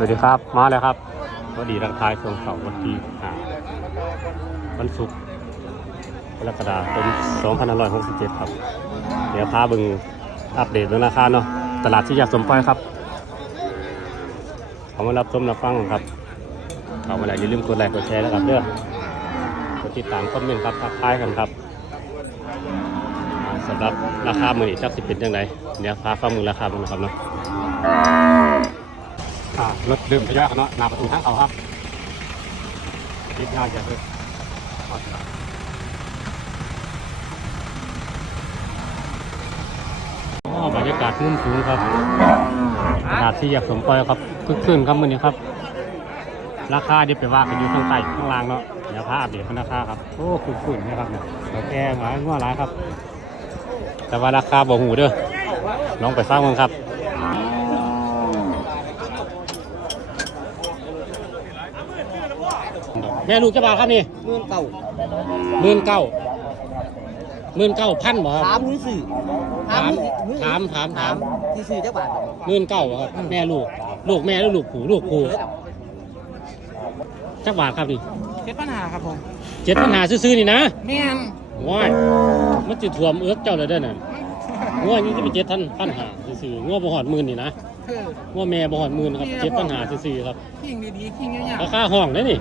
วัสดีครับ มาแล้วครับสวัสดีทักทายช่วงเสาร์วันที่วันศุกร์กรกฎาคม2567 ครับ เดี๋ยวพาบึงอัปเดตเรื่องราคาเนาะ ตลาดที่อยากสมปอยครับขามารับชมรับฟังครับเขามาแล้วอย่าลืมกดไลค์กดแชร์นะครับเด้อกดติดตามคอมเมนต์ครับทักทายกันครับสำหรับราคามือนี้จักสิบเป็นยังไงเดี๋ยวพาฟังมือราคาบ้างนะครับเนาะ อ่ารถดื่มทยอยกันเนาะหน้าประตูทางเขาครับติดง่ายจังเลยอ๋อบรรยากาศนุ่มสูงครับอากาศที่อยากสมปอยครับคึกคืนครับมื้อนี้ครับ ราคาเดี๋ยวไปว่ากันอยู่ข้างใต้ข้างล่างเนาะเดี๋ยวพาอัปเดตราคาครับ โอ้คึกคืนนะครับเนี่ยเราแก่หมาง้อหลายครับ แต่ว่าราคาบ่หูเด้อลองไปฟังกันครับ ม่ลูกจะบาทครับนี่หมื่นเก่าหมื่นเก้าหมื่นเก้าพันบ่ครับถามหรือสื่อถามถามถามถามที่สื่อจักบาทหมื่นเก้าครับ แม่ลูก ลูกแม่หรือลูกผู้ลูกผู้จักบาทครับนี่เจ็ดปัญหาครับผมเจ็ดปัญหาซื้อๆนี่นะแม่นว้ายมันจะถ่วมเอื้อกเจ้าเลยเด้อน่ะงัวนี่จะเป็นเจ็ดพันพันหาซื้อๆงัวบ่หอดหมื่นนี่นะคืองัวแม่บ่หอดหมื่นครับเจ็ดปัญหาซื้อๆครับขิงดีๆขิงเยอะราคาห้องได้นี่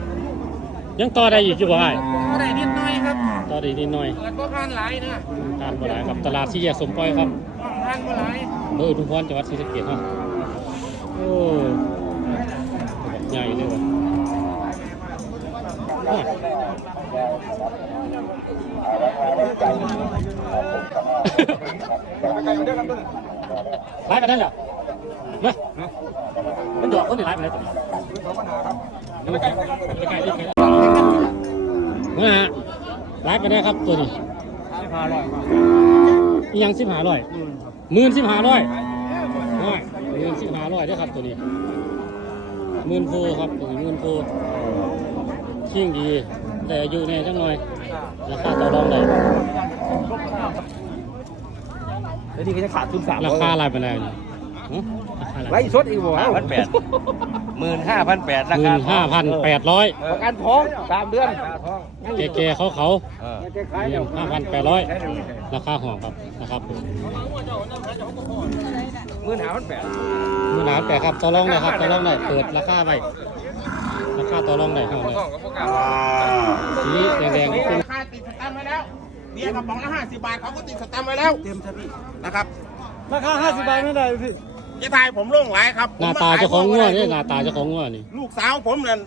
ยังต่อได้อีกอยู่บ่ไอ้ๆก็ได้นิดหน่อยครับต่อได้นิดหน่อยแล้วก็ผ่านหลายนะทานบ่หลายครับตลาดที่แยกสมปอยครับผ่านมาหลายอำเภออุทุมพรจังหวัดศรีสะเกษครับโอ้แบบใหญ่เลยวะอะไล่ไปได้เหรอมามันหยอกคนนี่ไล่ไปได้ตัวนี้ไม่ใกล้ไม่ใกล้ไม่ใกล้ มาไล่ไปได้ครับตัวนี้สิบห้าร้อยอีหยังสิบห้าร้อยหมื่นสิบห้าร้อยน้อยหมื่นสิบห้าร้อยเด้อครับตัวนี้หมื่นโพครับตัวนี้หมื่นโพชิ่งดี แต่อายุเนี่ยจังหน่อยราคาต่อรองได้แล้วนี่ก็จะขาดทุนสามราคาอะไรไปแล้วนี่ฮะราคาอะ ไรไล่สดอีกบ่พันแปดหมื่นห้าพันแปดราหมื่คานห้าพันแปดร้อยประกันท้องสามเดือนแก่ๆเขาเขาเออหมื่นห้าพันแปดร้อยราคาห่อครับนะครับผมหมื่นห้าพันแปดหมื่นหาแปดครับต่อรองได้ครับต่อรองได้เปิดราคาไปราคาต่อรองได้เท่าไหร่สีแดงๆเป็นราคาติดสแตมป์ไว้แล้วเบียร์กระป๋องละห้าสิบบาทเขาก็ติดสแตมป์ไว้แล้วเต็มสตินะครับ ราคาห้าสิบบาทไม่ได้พี่ ยายทายผมลงหลายครับหน้าตาเจ้าของงัวนี่หน้าตาเจ้าของงัวนี่ลูกสาวผมนั่น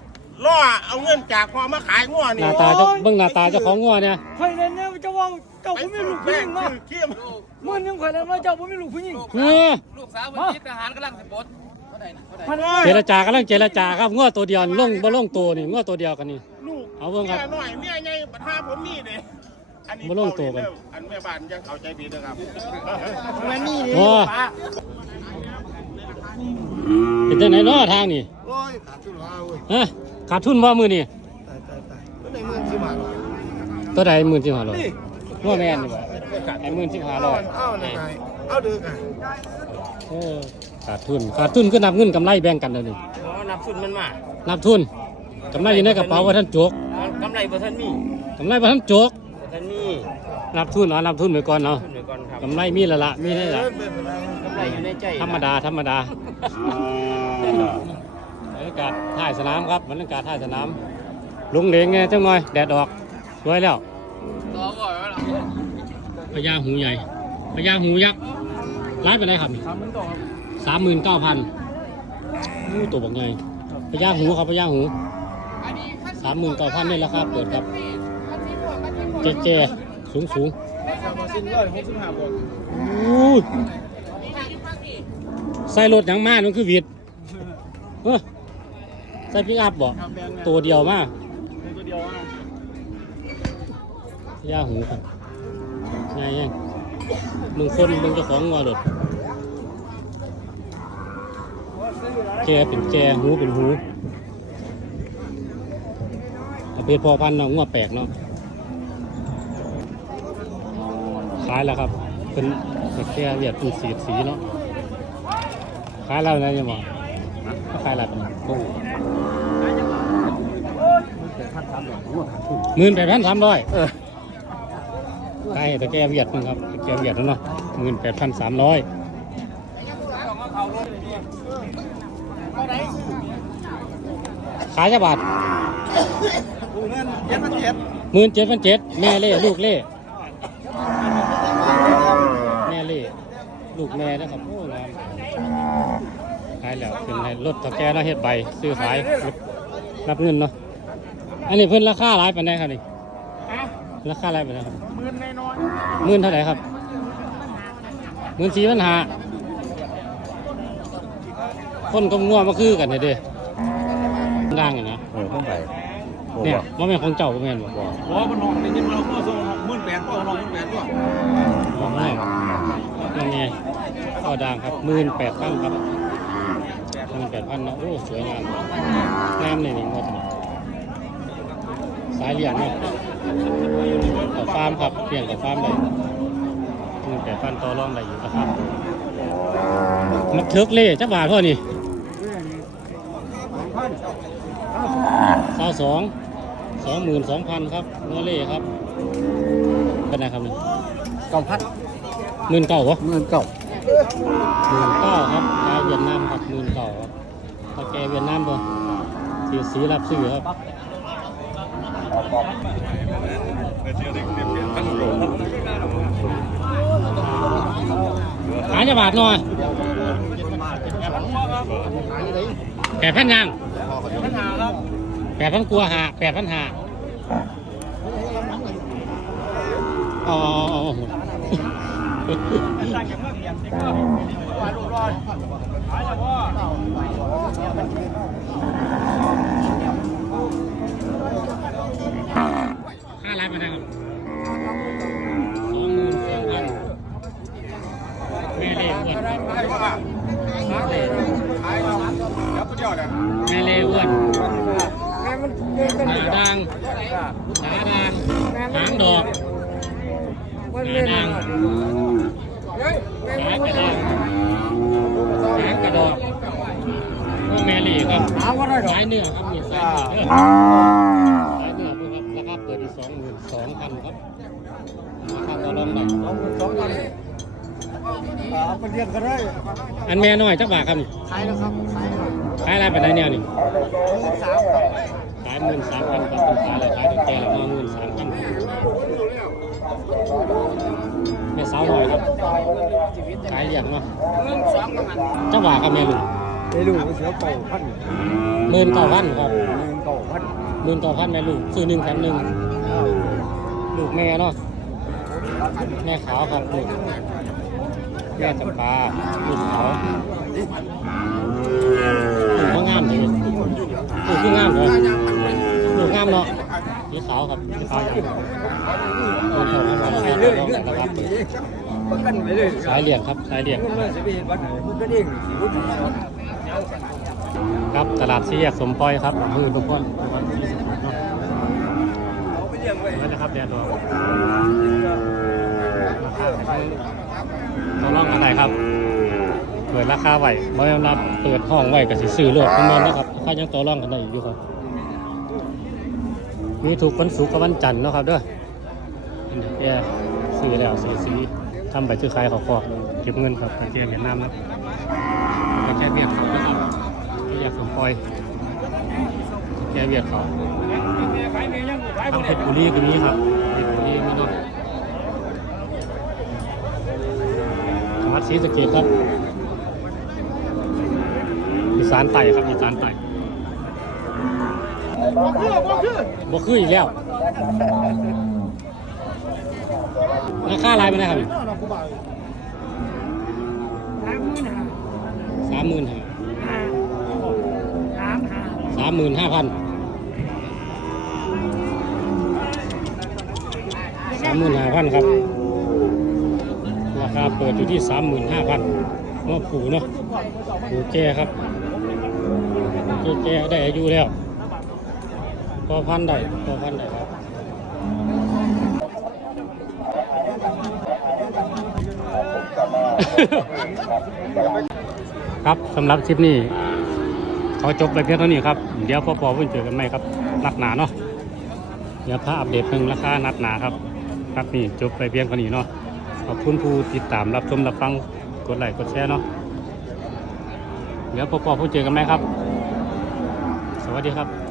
ล่อเอาเงินจากพ่อมาขายงัวหนี่น้าตาเจ้าเบิ่งหน้าตาเจ้าของงัวเนี่ยข่อยเล่นเนี่ยเจ้าว่าเจ้าไปผมมีซื้ลูอกผู้แป้หงญิงมาซื้อเขี้ยมมื่อนึงข่อยเล่นว่าเจ้าผมมีลูกผู้หญิงเออลูกสาวเป็นจิตทหารกำลังสิบดพันเจรจากำลังเจรจาครับงัวตัวเดียวลงบ่ลงตัวนี่งัวตัวเดียวกันนี่ลูกเอาเบิ่งครับแม่น้อยเมียใหญ่ปัญหาผมนี่เด้อันนี้บ่ลงตัวกันอันแม่บ้านยังเข้าใจผิดนะครับมันนี่โอ้ เป็นจังไหนเนาะทางนี่โอ้ยขาดทุนแล้วเว้ยฮะขาดทุนบ่มื้อนี่ตายตายตายไม่ได้เงินสิบบาทหรอกตัวใดหมื่นสิบห้าร้อยงัวแม่นนี่บ่ไอ้หมื่นสิบห้าร้อยเอาหน่อยเอาดึกอะเออขาดทุนขาดทุนก็นับเงินกำไรแบ่งกันเดี๋ยวนี้นับทุนมันมานับทุนกำไรอยู่ในกระเป๋าว่าท่านโจกกำไรบ่ท่านมีกำไรว่าท่านโจกบ่ท่านมีนับทุนเนาะนับทุนไว้ก่อนเนาะทุนไว้ก่อนครับกำไรมีและละมีได้ละ กำไรอยู่ในใจธรรมดาธรรมดาบรรยากาศท่ายสนามครับบรรยากาศท่ายสนาม ลุงเหลงไงจังหน่อยแดดออกสวยแล้วต่อก่อนว่าล่ะพญาหูใหญ่พญาหูยักษ์ร้านเป็นไรครับนี่ทำมันต่อครับสามหมื่นเก้าพันตัวบอกไงพญาหูครับพญาหูสามหมื่นเก้าพันนี่ราคาเปิดครับเจ๊เจสูงสูงสิ้นร้อยหกสิบห้าบาท อู้ย ใส่รถหยังมามันคือหวิดเอ้อใส่ปิกอัพบ่ตัวเดียวมาตัวเดียวนะพญาหูครับไงยังมึงคนมึงเจ้าของงัวรถแกเป็นแกหูเป็นหูประเภทพอพันธุ์เนาะงัวแปลกเนาะขายแล้วครับเป็นแค่เวียดเป็นสีสีเนาะขายแล้วนะยังบอกราคาอะไรเป็นหมื่นแปดพันสามร้อยเออใช่ตะแกเวียดนะครับตะแกเวียดแล้วเนาะหมื่นแปดพันสามร้อยขายจะบาทเงินเจ็ดพันเจ็ดหมื่นเจ็ดพันเจ็ดแม่เล่ลูกเล่แม่เล่ลูกแม่นะครับโอ้งามขายแล้วเป็นไงรถตะแกเนาะเฮ็ดใบซื้อขายรับเงินเนาะอันนี้เพิ่นราคาหลายปานใดครับนี่ราคาหลายปานใดครับหมื่นน้อยหมื่นเท่าไหร่ครับหมื่นสี่พันห้าคนก็ง่วมาคือกันเด้เด้ดังอยู่นะเออเข้าไปเนี่ยว่าแม่นของเจ้าบ่แม่นบ่ๆโอ้มันน้องได้ยินมาเราก็ส่งหมื่นแปดก็น้องหมื่นแปดก็ของแม่ยังไงก็ดังครับหมื่นแปดพันครับ หมื่นแปดพันนะโอ้ สวยงาม งามเลยนี่งวดนี้สายเลี้ยงเนาะต่อฟาร์มครับเลี้ยงต่อฟาร์มได้หมื่นแปดพันต่อรองได้อยู่นะครับมันเทิกเล่จักบาทพ่อนี่สาวสองสองหมื่นสองพันครับเนื้อเล่ครับเป็นไงครับนี่เก้าพันหมื่นเก้าวะเงินเก่าหมื่นเก้าครับชาว เวียดนามครับมื่นเก้าครับตะแกเวียดนามบ่สีสีรับซื้อครับหาจะบาทหน่อยแปดพันยังแปดพันกลัวหาแปดพันหาอ๋ออ๋ออ๋อต่างจากเมื่อเพียงเด็ กก็ว่าลูกรอดขายแล้วพ่อค่าไรมาได้ครับสองหมื่นสองพันแม่เล่อ้วนครับขายว่าขายเลยขายแล้วเวเนี่ยแม่เล่อ้วนหนาด่างหนาด่างหางดอกหเล่นานด่างเฮ้ยแม่หากระดองหาง กระดอกพวกแม่เล่ครับหาว่าได้หรอสายเนื้อครับนี่สายเนื้อเด้อสายเนื้อครับราคาเปิดที่สองหมื่นสองพันครับราคาต่อรองได้สองหมื่นสองพันเอาไปเรียนก็ได้อันแม่น้อยจักบาทครับนี่ขายแล้วครับขายแล้วขายอะไรเป็นไรเนี่ยนี่สามขายหมื่นสามพันครับเป็นขายอะไรขายตั้งแต่ละหมื่นสามพัน แม่สาวหน่อยครับขายเรียกเนาะเจ้าบ่าครับแม่ลุงไอ้ลูกเสียเก่าพันหมื่นเก้าพันครับเงินเก่าพันหมื่นเก้าพันแม่ลูกซื้อหนึ่งแถมหนึ่งลูกแม่เนาะแม่ขาวครับลูกแม่จำปาลูกขาวลูกก็งามเลยลูกคืองามเลยลูกงามเนาะสีขาวครับสีขาวอย่างหมื่น ประกันไปเลยสายเหลี่ยงครับสายเหลี่ยงเงินเลยจะไปเห็นวัดไหนมันก็เด้งสิบุญครับตลาดสี่แยกสมปอยครับมือทุกคนเกษเนาะเอาไปเลี้ยงไว้นั่นนะครับแดดดอกราคาให้ต่อรองกันได้ครับ เปิดราคาไหวบ่ยอมรับเปิดห้องไหวกับสิซื้อรถประมาณนะครับราคายังต่อรองกันได้อยู่ครับมีถูกวันศุกร์กับวันจันทร์เนาะครับเด้ออันนี้แกซื้อแล้วซื้อสี ทำใบซื้อขายเขาคอกเก็บเงินครับตะเกียบเวียดนามเนาะตะเกียบเวียดเขานะครับตะเกียบสมปอยตะเกียบเวียดเขาขายเมียยังขายทางเพชรบุรีก็มีครับเพชรบุรีมีเนาะจังหวัดศรีสะเกษครับอีสานไต่ครับอีสานไต่บ่คืออีกแล้ว ราคาอะไรไปนะครับสามหมื่นห้าสามหมื่นห้าสามห้าสามหมื่นห้าพันสามหมื่นห้าพันครับ ราคาเปิดอยู่ที่สามหมื่นห้าพันเนาะผูเนาะผูแก่ครับผูแก่ได้อายุแล้วพอพันได้พอพันได้ครับ ครับสำหรับคลิปนี้ขอจบไปเพียงเท่านี้ครับ เดี๋ยวพอพอเพิ่งเจอกันไหมครับ นัดหนาเนาะเดี๋ยวพาอัปเดตเพิ่งราคานัดหนาครับครับนี่จบไปเพียงเท่านี้เนาะขอบคุณผู้ติดตามรับชมรับฟังกดไลค์กดแชร์เนาะเดี๋ยวพอพอเพิ่งเจอกันไหมครับ สวัสดีครับ